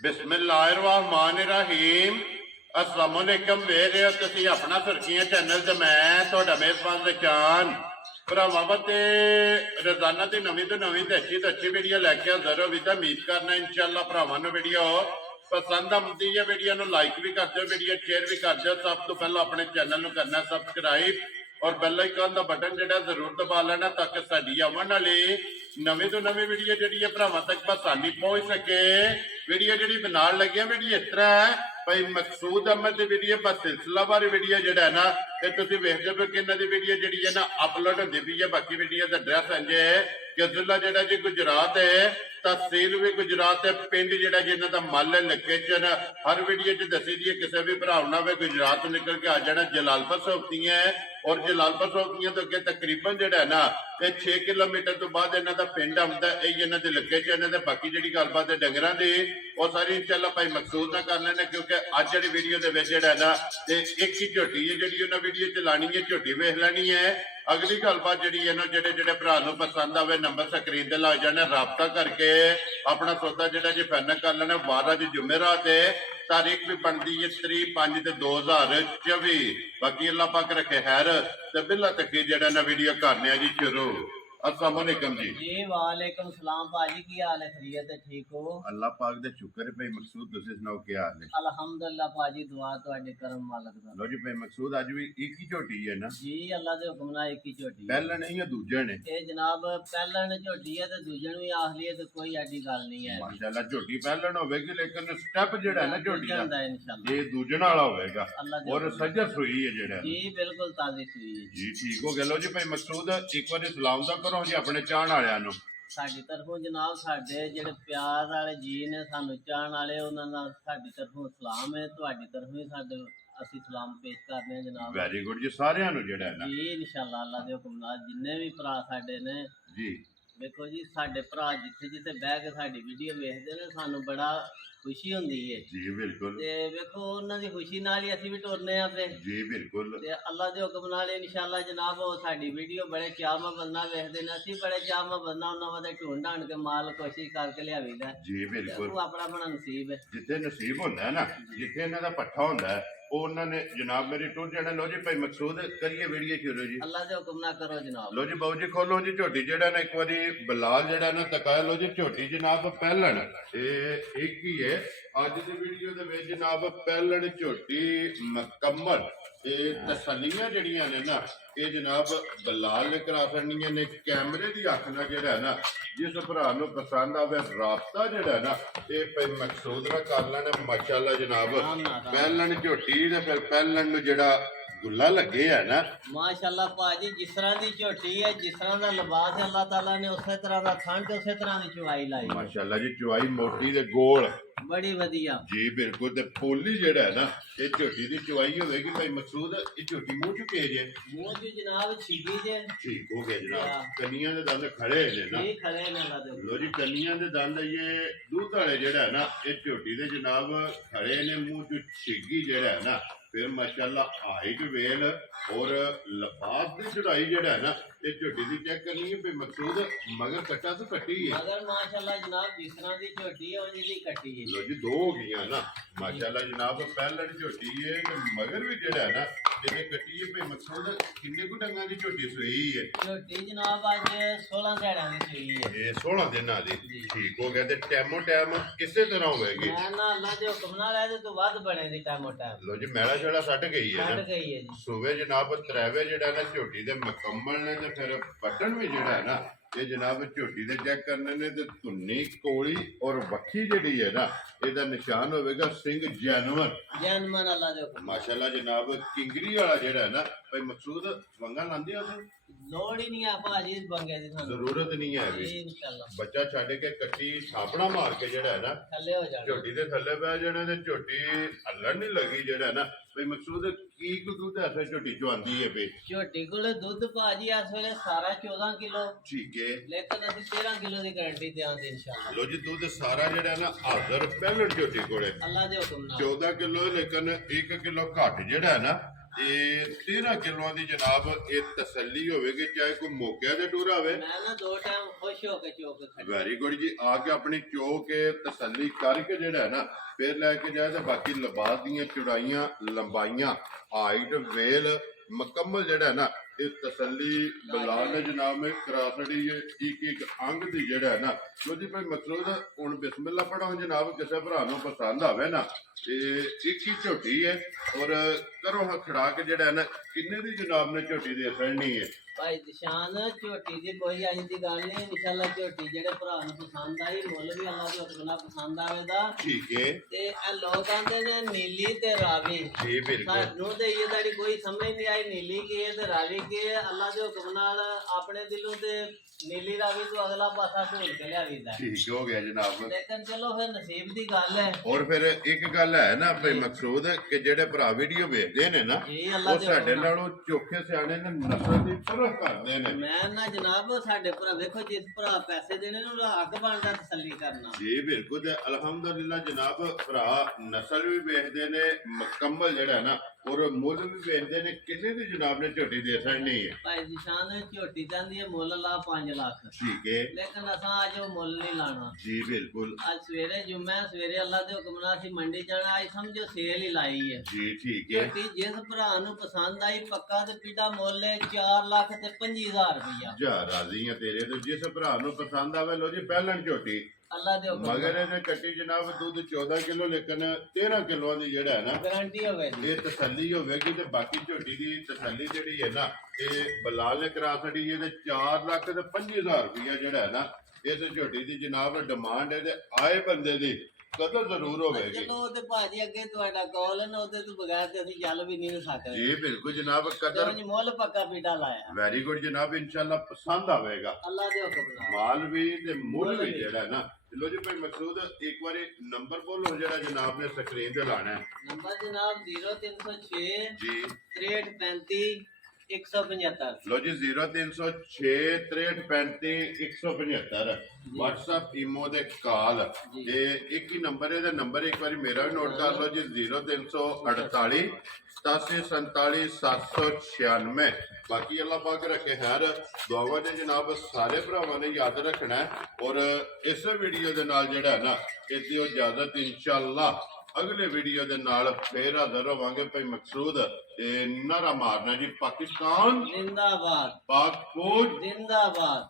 ਬਿਸਮਿल्लाहिर्रहमानिर्रहीम अस्सलामुअलैकुम ਵੇਖ ਰਹੇ ਹੋ ਤੁਸੀਂ ਆਪਣਾ ਸੁਰਖੀਆਂ ਚੈਨਲ ਤੇ ਮੈਂ ਤੁਹਾਡਾ ਮੇਜ਼ਬਾਨ ਰਚਾਨ ਭਰਾਵਾਂ ਬਤੇ ਰੋਜ਼ਾਨਾ ਦੀ ਨਵੀਂ ਤੋਂ ਨਵੀਂ ਤੇ ਅੱਛੀ ਵੀਡੀਓ ਲੈ ਕੇ ਹਾਜ਼ਰ ਹੋ ਵੀ ਤਾਂ ਉਮੀਦ ਕਰਨਾ ਇਨਸ਼ਾਅੱਲਾ ਭਰਾਵਾਂ ਨੂੰ ਵੀਡੀਓ ਪਸੰਦ ਆਉਂਦੀ ਹੈ ਵੀਡੀਓ ਨੂੰ ਲਾਈਕ ਵੀ ਕਰ ਦਿਓ ਵੀਡੀਓ ਸ਼ੇਅਰ ਵੀ ਕਰ ਦਿਓ ਸਭ ਤੋਂ ਪਹਿਲਾਂ ਆਪਣੇ ਚੈਨਲ ਨੂੰ ਕਰਨਾ ਸਬਸਕ੍ਰਾਈਬ और बेल आइकन का बटन जो जरूर दबा लेना ताकि साड़ी आवन वाली नवी तो नवी वीडियो जी भरावां तक आसानी पहुंच सके वीडियो जी बनाने लगे वीडियो इस तरह है भाई मकसूद अहमद की वीडियो बस सिलसिलावार वीडियो जो है ना ये तुम वेखते हो कि इन्हों की वीडियो जी है ना अपलोड होती पई है बाकी वीडियो का एड्रैस इंज है कि जिला जो जी गुजरात है तहसील भी गुजरात है पिंड जो जी इन्हों का मल है लोकेशन हर वीडियो च दसी दी है किसी भी भरा ना वे गुजरात तो निकल के आ जाना जलालपुर सोपतियां है और जलालपुर सोपतियां तो अगे तकरीबन जो है ना ये 6 किलोमीटर तो बाद इन्हों का पिंड आता है इन्हों की लोकेशन है बाकी जी गलबात है डंगरां की वो सारी इंशाअल्लाह भाई मकसूद ना कर लेने क्योंकि अज जी वीडियो के है ना तो एक ही झोटी है जी उन्हें वीडियो चलानी है झोटी वेख लैनी है अगली गलबात जी है ना जेडे भरा पसंद आवे नंबर स्क्रीन से लग जाने रबता करके अपना सौदा जो जी फाइनल कर लेना 12 जुमेरात है तारीख भी बनती है 3/5/2024 बाकी अल्लाह पाक रखे खैर ते बिल्ला तक जेड़ा ना वीडियो करने जी शुरू अस्सलाम वालेकुम जी वालेकुम सलाम भाजी की हाल है खैरियत है ठीक हो अल्लाह पाक दे शुक्र है भाई मकसूद तुसी सुनाओ क्या हाल है अल्हम्दुलिल्लाह भाजी दुआ ਤੁਹਾਡੇ ਕਰਮ ਮਾਲਕ ਦਾ लो जी भाई मकसूद आज भी एक ही झोटी है ना ਜੀ ਅੱਲਾ ਦੇ ਹੁਕਮ ਨਾਲ ਇੱਕ ਹੀ ਝੋਟੀ पहला नहीं है दूजे ने ਇਹ ਜਨਾਬ ਪਹਿਲਣ ਝੋਟੀ ਹੈ ਤੇ ਦੂਜਣ ਵੀ ਆਖ ਲਈਏ ਤੇ ਕੋਈ ਐਡੀ ਗੱਲ ਨਹੀਂ ਹੈ माशाल्लाह झोटी पहलन होवेगी लेकिन स्टेप जेड़ा है ना झोटी दा ਜਾਂਦਾ ਇਨਸ਼ਾਅੱਲਾ ये दूजन वाला होवेगा ਅੱਲਾ ਦੇ और सजर सुई है जेड़ा ਜੀ ਬਿਲਕੁਲ ਤਾਜ਼ੀ ਸੂਈ ਹੈ जी ठीक हो गया लो जी भाई मकसूद एक बार सलाम दा करो जी अपने चाहण वालियां नु ਸਾਡੀ ਤਰਫੋਂ ਜਨਾਬ ਸਾਡੇ ਜਿਹੜੇ ਪਿਆਰ ਵਾਲੇ ਜੀ ਨੇ ਸਾਨੂੰ ਚਾਹਣ ਵਾਲੇ ਉਹਨਾਂ ਦਾ ਸਾਡੀ ਤਰਫੋਂ ਸਲਾਮ ਹੈ ਤੁਹਾਡੀ ਤਰਫੋਂ ਵੀ ਸਾਡੇ ਅਸੀਂ ਸਲਾਮ ਪੇਸ਼ ਕਰਦੇ ਹਾਂ ਜਨਾਬ वेरी गुड जी सारियां नु जेड़ा है ना ਜੀ ਇਨਸ਼ਾਅੱਲਾ ਅੱਲਾ ਦੇ ਹੁਕਮ ਨਾਲ ਜਿੰਨੇ ਵੀ ਭਰਾ ਸਾਡੇ ਨੇ जी ਦੇਖੋ ਜੀ ਸਾਡੇ ਭਰਾ ਜਿੱਥੇ ਜਿੱਥੇ ਬਹਿ ਕੇ ਸਾਡੀ ਵੀਡੀਓ ਵੇਖਦੇ ਨੇ ਸਾਨੂੰ ਬੜਾ ਖੁਸ਼ੀ ਹੁੰਦੀ ਹੈ जी बिल्कुल ਤੇ ਵੇਖੋ ਉਹਨਾਂ ਦੀ ਖੁਸ਼ੀ ਨਾਲ ਹੀ ਅਸੀਂ ਵੀ ਟੁਰਨੇ ਆ ਤੇ जी बिल्कुल ਤੇ ਅੱਲਾ ਦੇ ਹੁਕਮ ਨਾਲ ਇਨਸ਼ਾਅੱਲਾ ਜਨਾਬ ਉਹ ਸਾਡੀ ਵੀਡੀਓ ਬੜੇ ਚਾਅ ਬੰਨਾ ਵੇਖਦੇ ਨੇ ਅਸੀਂ ਬੜੇ ਚਾਅ ਬੰਨਾ ਉਹਨਾਂ ਵਾਦੇ ਢੂੰਡ ਢਾਂਡ ਕੇ ਮਾਲ ਕੋਸ਼ਿਸ਼ ਕਰਕੇ ਲਿਆਵੀਦਾ जी बिल्कुल ਉਹ ਆਪਣਾ ਆਪਣਾ ਨਸੀਬ ਹੈ जिथे नसीब होंदा है ना जिथे इन्हां दा पट्ठा होंदा है ਉਹ ਉਹਨਾਂ ਨੇ ਜਨਾਬ ਮੇਰੀ ਟੁਰ ਜਾਣਾ ਲੋ ਜੀ ਭਾਈ ਮਕਸੂਦ ਕਰੀਏ ਵੀਡੀਓ ਸ਼ੁਰੂ ਜੀ ਅੱਲਾ ਦੇ ਹੁਕਮ ਨਾਲ ਕਰੋ ਜਨਾਬ ਲੋ ਜੀ ਬਾਊ ਜੀ ਖੋਲੋ ਜੀ ਝੋਟੀ ਜਿਹੜਾ ਨਾ ਇੱਕ ਵਾਰੀ ਬਲਾਲ ਜਿਹੜਾ ਨਾ ਤਕਾਇਆ ਲੋ ਜੀ ਝੋਟੀ ਜਨਾਬ ਪਹਿਲਣ ਇਹ ਇੱਕ ਹੀ ਹੈ ਅੱਜ ਦੀ ਵੀਡੀਓ ਦੇ ਵਿੱਚ ਜਨਾਬ ਪਹਿਲਣ ਝੋਟੀ ਮੁਕੰਮਲ ਇਹ ਤਸੱਲੀਆਂ ਜਿਹੜੀਆਂ ਨੇ ਨਾ ਇਹ ਜਨਾਬ ਬਲਾਲ ਨੇ ਕਰਾ ਸਕਣੀਆਂ ਨੇ ਕੈਮਰੇ ਦੀ ਅੱਖ ਨਾਲ ਜਿਹੜਾ ਨਾ ਜਿਸ ਭਰਾ ਨੂੰ ਪਸੰਦ ਆਵੇ ਰਾਬਤਾ ਜਿਹੜਾ ਨਾ ਇਹ ਭਾਈ ਮਕਸੂਦ ਨਾਲ ਕਰ ਲੈਣਾ ਮਾਸ਼ਾਅੱਲਾ ਜਨਾਬ ਪਹਿਲਣ ਝੋਟੀ ਤੇ ਫਿਰ ਪਹਿਲਣ ਨੂੰ ਜਿਹੜਾ ਗੁੱਲਾ ਲੱਗੇ ਆ ਨਾ ਮਾਸ਼ਾਅੱਲਾ ਭਾਜੀ ਜਿਸ ਤਰ੍ਹਾਂ ਦੀ ਝੋਟੀ ਹੈ ਜਿਸ ਤਰ੍ਹਾਂ ਦਾ ਲਿਬਾਸ ਹੈ ਅੱਲਾਹ ਤਾਲਾ ਨੇ ਉਸੇ ਤਰ੍ਹਾਂ ਦਾ ਥਣ ਤੇ ਉਸੇ ਤਰ੍ਹਾਂ ਦੀ ਚੁਆਈ ਲਾਈ ਮਾਸ਼ਾਅੱਲਾ ਜੀ ਚੁਆਈ ਮੋਟੀ ਤੇ ਗੋਲ ਬੜੀ ਵਧੀਆ ਜੀ ਬਿਲਕੁਲ ਤੇ ਪੋਲੀ ਜਿਹੜਾ ਹੈ ਨਾ ਇਹ ਝੋਟੀ ਦੀ ਚੁਆਈ ਹੋਵੇਗੀ ਭਾਈ ਮਕਸੂਦ ਇਹ ਝੋਟੀ ਮੂੰਹ ਚੁੱਕੇ ਜੇ ਮੂੰਹ ਜੀ ਜਨਾਬ ਛੀਗੀ ਜੇ ਠੀਕ ਹੋ ਗਿਆ ਜਨਾਬ ਕੰਨੀਆਂ ਦੇ ਦੰਦ ਖੜੇ ਨੇ ਨਾ ਇਹ ਖੜੇ ਨੇ ਅੱਲਾ ਦੇ ਲੋ ਜੀ ਕੰਨੀਆਂ ਦੇ ਦੰਦ ਇਹ ਦੁੱਧ ਵਾਲੇ ਜਿਹੜਾ ਹੈ ਨਾ ਇਹ ਝੋਟੀ ਦੇ ਜਨਾਬ ਖੜੇ ਨੇ ਮੂੰਹ ਚ ਛਿੱਗੀ ਜਿਹੜਾ ਹੈ ਨਾ फिर माशाअल्लाह हाइट वेल और लिबास की चढ़ाई जड़ा है ना ये झोटी की चेक करनी है मकसूद मगर कट्टा तो कट्टी है मगर माशाअल्लाह जनाब जिस तरह की झोटी है उन्हीं दी कट्टी है लो जी दो हो गई ना माशाअल्लाह जनाब पहले झोटी है तो मगर भी जड़ा है ना जिन्हें कट्टी है मकसूद किन्ने को डंगा की झोटी सुई है झोटी जनाब आज 16 दिहाड़ियां की सुई है ये 16 दिनां दी ठीक हो गया ते टाइमो टाइम किसे तरह होएगी मैं ना अल्लाह दे हुक्म नाल है तो वध बने दी टाइमो टाइम लो जी मैला छड़ा सट गई है सट गई है जी सूबे जनाब त्रेवे जेड़ा ना झोटी दे मुकम्मल ने ते फिर बटन भी जेड़ा है ना ये जनाब झोटी दे चेक करने ने ते धुन्नी कोली और वक्खी जेड़ी है ना ਇਹਦਾ ਨਿਸ਼ਾਨ ਹੋਵੇਗਾ ਸਿੰਘ ਜੈਨਮਨ ਅੱਲਾ ਦੇ ਹੁਕਮ ਮਾਸ਼ਾਅੱਲਾ ਜਨਾਬ ਕਿੰਗਰੀ ਵਾਲਾ ਜਿਹੜਾ ਹੈ ਨਾ ਭਾਈ ਮਕਸੂਦ ਵੰਗਾ ਲਾਂਦੇ ਹੋ ਲੋੜ ਹੀ ਨਹੀਂ ਆ ਭਾਜੀ ਬੰਗੇ ਦੀ ਸਾਨੂੰ ਜ਼ਰੂਰਤ ਨਹੀਂ ਹੈ ਵੀ ਇਨਸ਼ਾਅੱਲਾ ਬੱਚਾ ਛੱਡ ਕੇ ਕੱਟੀ ਥਾਪੜਾ ਮਾਰ ਕੇ ਜਿਹੜਾ ਹੈ ਨਾ ਥੱਲੇ ਹੋ ਜਾਣਾ ਝੋਟੀ ਦੇ ਥੱਲੇ ਬਹਿ ਜਾਣਾ ਤੇ ਝੋਟੀ ਹੱਲਣ ਨਹੀਂ ਲੱਗੀ ਜਿਹੜਾ ਨਾ ਭਾਈ ਮਕਸੂਦ ਕੀ ਕੁ ਦੁੱਧ ਐਸਾ ਝੋਟੀ ਚੋਂ ਆਂਦੀ ਹੈ ਬੇ ਝੋਟੀ ਕੋਲੇ ਦੁੱਧ ਭਾਜੀ ਇਸ ਵੇਲੇ ਸਾਰਾ 14 ਕਿਲੋ ਠੀਕ ਹੈ ਲੇਕਿਨ ਅਸੀਂ 13 ਕਿਲੋ ਦੀ ਗਾਰੰਟੀ ਦੇਵਾਂਗੇ ਇਨਸ਼ਾਅੱਲਾ ਲੋ ਜੀ ਦੁੱਧ ਸਾਰਾ ਜਿਹੜਾ ਨਾ ਹਾਜ਼ਰ ਪਹਿਲਣ ਝੋਟੀ ਕੋਲੇ ਅੱਲਾ ਦੇ ਹੁਕਮ ਨਾਲ 14 ਕਿਲੋ ਲੇਕਿਨ 1 ਕਿਲੋ ਘੱਟ ਜਿਹੜਾ ਹੈ ਨਾ ਇਹ 13 ਕਿਲੋਆਂ ਦੀ ਜਨਾਬ ਇਹ ਤਸੱਲੀ ਹੋਵੇਗੀ ਚਾਹੇ ਕੋਈ ਮੌਕਿਆ ਤੇ ਟੂਰ ਆਵੇ ਮੈਂ ਨਾ 2 ਟਾਈਮ ਖੁਸ਼ ਖੁਸ਼ ਹੋ ਕੇ ਚੋਕ ਖੜੇ। ਵੈਰੀ ਗੁੱਡ ਜੀ। ਆ ਕੇ ਆਪਣੀ ਚੋ ਕੇ ਤਸੱਲੀ ਕਰਕੇ ਜਿਹੜਾ ਹੈ ਨਾ ਫਿਰ ਲੈ ਕੇ ਜਾਏ ਤੇ ਬਾਕੀ ਲਿਬਾਸ ਦੀਆਂ ਚੌੜਾਈਆਂ ਲੰਬਾਈਆਂ ਹਾਈਟ ਵੇਲ ਮੁਕੰਮਲ ਜਿਹੜਾ ਹੈ ਨਾ ਇਹ ਤਸੱਲੀ ਬਲਾਲ ਨੇ ਜਨਾਬ ਨੇ ਕਰਾ ਛੜੀ ਹੈ। ਇੱਕ ਇੱਕ ਅੰਗ ਦੀ ਜਿਹੜਾ ਹੈ ਨਾ ਕਿਉਂਕਿ ਭਾਈ ਮਕਸੂਦ ਹੁਣ ਬਿਸਮਿਲ੍ਲਾ ਪੜੋ ਜਨਾਬ ਕਿਸੇ ਭਰਾ ਨੂੰ ਪਸੰਦ ਆਵੇ ਨਾ ਤੇ ਇੱਕ ਹੀ ਝੋਟੀ ਹੈ ਔਰ ਕਰੋ ਹਾਂ ਖੜਾ ਕੇ ਜਿਹੜਾ ਹੈ ਨਾ ਕਿੰਨੇ ਦੀ ਜਨਾਬ ਨੇ ਝੋਟੀ ਦੇ ਫੜਨੀ ਹੈ। ਭਾਈ ਨਿਸ਼ਾਨ ਝੋਟੀ ਦੀ ਕੋਈ ਅੱਜ ਦੀ ਗੱਲ ਨਹੀਂ, ਇਨਸ਼ਾਅੱਲਾ ਝੋਟੀ ਜਿਹੜੇ ਭਰਾ ਨੂੰ ਪਸੰਦ ਆਈ ਮੁੱਲ ਵੀ ਅੱਲਾਹ ਦੇ ਹੁਕਮ ਨਾਲ ਪਸੰਦ ਆਵੇਗਾ। ਠੀਕ ਹੈ। ਤੇ ਇਹ ਲੋਕ ਆਂਦੇ ਨੇ ਨੀਲੀ ਤੇ ਰਾਵੀ, ਜੀ ਬਿਲਕੁਲ। ਸਾਨੂੰ ਤੇ ਇਹ ਤੁਹਾਡੀ ਕੋਈ ਸਮਝ ਨਹੀਂ ਆਈ ਨੀਲੀ ਕੀ ਹੈ ਤੇ ਰਾਵੀ ਕੀ ਹੈ। ਅੱਲਾਹ ਦੇ ਹੁਕਮ ਨਾਲ ਆਪਣੇ ਦਿਲੋਂ ਤੇ ਨੀਲੀ ਰਾਵੀ ਤੋਂ ਅਗਲਾ ਪਾਸਾ ਢੋਲ ਕੇ ਲਿਆਵੀਦਾ। ਠੀਕ ਹੋ ਗਿਆ ਜਨਾਬ। ਲੇਕਿਨ ਚਲੋ ਫਿਰ ਨਸੀਬ ਦੀ ਗੱਲ ਹੈ। ਔਰ ਫਿਰ ਇੱਕ ਗੱਲ ਹੈ ਨਾ ਭਾਈ ਮਕਸੂਦ ਕਿ ਜਿਹੜੇ ਭਰਾ ਵੀਡੀਓ ਵੇਖਦੇ ਨੇ ਨਾ ਜੀ ਅੱਲਾਹ ਉਹ ਦੇ ਸਾਡੇ ਹੁਕਮ ਨਾਲ। ਨਾਲੋਂ ਚੋਖੇ ਸਿਆਣੇ ਨੇ ਨਸਲ ਦੀ ਪਰਖ ਕਰਦੇ ਨੇ। ਮੈਂ ਨਾ ਜਨਾਬ ਸਾਡੇ ਭਰਾ ਵੇਖੋ ਜਿਸ ਭਰਾ ਪੈਸੇ ਦੇਣੇ ਨੂੰ ਹੱਕ ਬਣਦਾ ਤਸੱਲੀ ਕਰਨਾ। ਜੀ ਬਿਲਕੁਲ ਤੇ ਅਲਹਮਦੁਲਿਲਾ ਜਨਾਬ ਭਰਾ ਨਸਲ ਵੀ ਵੇਖਦੇ ਨੇ ਮੁਕੰਮਲ ਜਿਹੜਾ ਹੈ ਨਾ ਔਰ ਮੁੱਲ ਵੀ ਵੇਖਦੇ ਨੇ ਕਿੰਨੇ ਦੀ ਜਨਾਬ ਨੇ ਝੋਟੀ ਦੇ ਛੜਨੀ ਹੈ। ਭਾਈ ਨਿਸ਼ਾਨ ਝੋਟੀ ਜਾਂਦੀ ਹੈ ਮੁੱਲ ਲਾ 5 ਲੱਖ, ਠੀਕ ਹੈ ਲੇਕਿਨ ਅਸਾਂ ਅੱਜ ਉਹ ਮੁੱਲ ਨਹੀਂ ਲਾਣਾ। ਜੀ ਬਿਲਕੁਲ। ਅੱਜ ਸਵੇਰੇ ਜੁਮਾ ਸਵੇਰੇ ਅੱਲਾਹ ਦੇ ਹੁਕਮ ਨਾਲ ਅਸੀਂ ਮੰਡੀ ਜਾਣਾ, ਅੱਜ ਸਮਝੋ ਸੇਲ ਹੀ ਲਾਈ ਹੈ। ਜੀ ਠੀਕ ਹੈ। ਝੋਟੀ ਜਿਸ ਭਰਾ ਨੂੰ ਪਸੰਦ ਆਈ ਪੱਕਾ ਤੇ ਪੀੜਾ ਮੁੱਲ ਹੈ 4 ਲੱਖ ਤੇ 25,000 ਰੁਪਇਆ। ਜਾ ਰਾਜ਼ੀ ਆ ਤੇਰੇ ਤੋਂ ਜਿਸ ਭਰਾ ਨੂੰ ਪਸੰਦ ਆਵੇ ਲੋ ਜੀ ਪਹਿਲਣ ਝੋਟੀ ਅੱਲਾਹ ਦੇ ਹੁਕਮ ਮਗਰ ਇਹਦੇ ਕੱਟੀ ਜਨਾਬ ਦੁੱਧ 14 ਕਿਲੋ ਲੇਕਿਨ 13 ਕਿਲੋਆਂ ਦੀ ਜਿਹੜਾ ਹੈ ਨਾ ਗਾਰੰਟੀ ਹੋਵੇ ਜੀ। ਇਹ ਤਸੱਲੀ ਹੋਵੇਗੀ ਤੇ ਬਾਕੀ ਝੋਟੀ ਦੀ ਤਸੱਲੀ ਜਿਹੜੀ ਹੈ ਨਾ ਇਹ ਬਲਾਲ ਨੇ ਕਰਾ ਛੜੀ ਇਹਦੇ 4 ਲੱਖ ਤੇ 25,000 ਰੁਪਇਆ ਜਿਹੜਾ ਹੈ ਨਾ ਇਸ ਝੋਟੀ ਦੀ ਜਨਾਬ ਡਿਮਾਂਡ ਹੈ ਤੇ ਆਏ ਬੰਦੇ ਦੀ ਕਦਰ ਜ਼ਰੂਰ ਹੋਵੇਗੀ। ਚਲੋ ਉਹਦੇ ਭਾਜੀ ਅੱਗੇ ਤੁਹਾਡਾ ਕਾਲ ਹੈ ਨਾ, ਉਹਦੇ ਤੋਂ ਬਗੈਰ ਤੇ ਅਸੀਂ ਚੱਲ ਵੀ ਨਹੀਂ ਸਕਦੇ। ਜੀ ਬਿਲਕੁਲ ਜਨਾਬ ਕਦਰ। ਤੇ ਮੁੱਲ ਪੱਕਾ ਪੀੜਾ ਲਾਇਆ। ਵੈਰੀ ਗੁੱਡ ਜਨਾਬ ਇਨਸ਼ਾਅੱਲਾ ਪਸੰਦ ਆਵੇਗਾ ਅੱਲਾਹ ਦੇ ਹੁਕਮ ਨਾਲ। ਮਾਲ ਵੀ ਤੇ ਮੁੱਲ ਵੀ ਜਿਹੜਾ ਹੈ ਨਾ। ਚਲੋ ਜੀ ਭਾਈ ਮਕਸੂਦ ਇੱਕ ਵਾਰੀ ਨੰਬਰ ਬੋਲੋ ਜਿਹੜਾ ਜਨਾਬ ਨੇ ਸਕਰੀਨ ਤੇ ਲਾਣਾ ਹੈ। ਨੰਬਰ ਜਨਾਬ 0306 ਜੀ 6335 175। ਲੋ ਜੀ 0306 6335 175 WhatsApp ਈਮੋ ਦੇ ਕਾਲ ਤੇ ਇੱਕ ਹੀ ਨੰਬਰ ਹੈ। ਇਹਦਾ ਨੰਬਰ ਇੱਕ ਵਾਰੀ ਮੇਰਾ ਵੀ ਨੋਟ ਕਰ ਲਓ ਜੀ 0348 8747 796। ਬਾਕੀ ਅੱਲਾਹ ਪਾਕ ਰੱਖੇ ਖੈਰ ਦੁਆਵਾਂ ਨੇ ਜਨਾਬ ਸਾਰੇ ਭਰਾਵਾਂ ਨੇ ਯਾਦ ਰੱਖਣਾ ਹੈ। ਔਰ ਇਸ ਵੀਡੀਓ ਦੇ ਨਾਲ ਜਿਹੜਾ ਹੈ ਨਾ ਇਸ ਦੀ ਇਜਾਜ਼ਤ ਇਨਸ਼ਾਅੱਲਾ ਅਗਲੇ ਵੀਡੀਓ ਦੇ ਨਾਲ ਫੇਰ ਹਾਜ਼ਰ ਹੋਵਾਂਗੇ। ਭਾਈ ਮਕਸੂਦ ਤੇ ਨਾਰਾ ਮਾਰਨਾ ਜੀ ਪਾਕਿਸਤਾਨ जिंदाबाद, ਪਾਕ ਫੌਜ जिंदाबाद।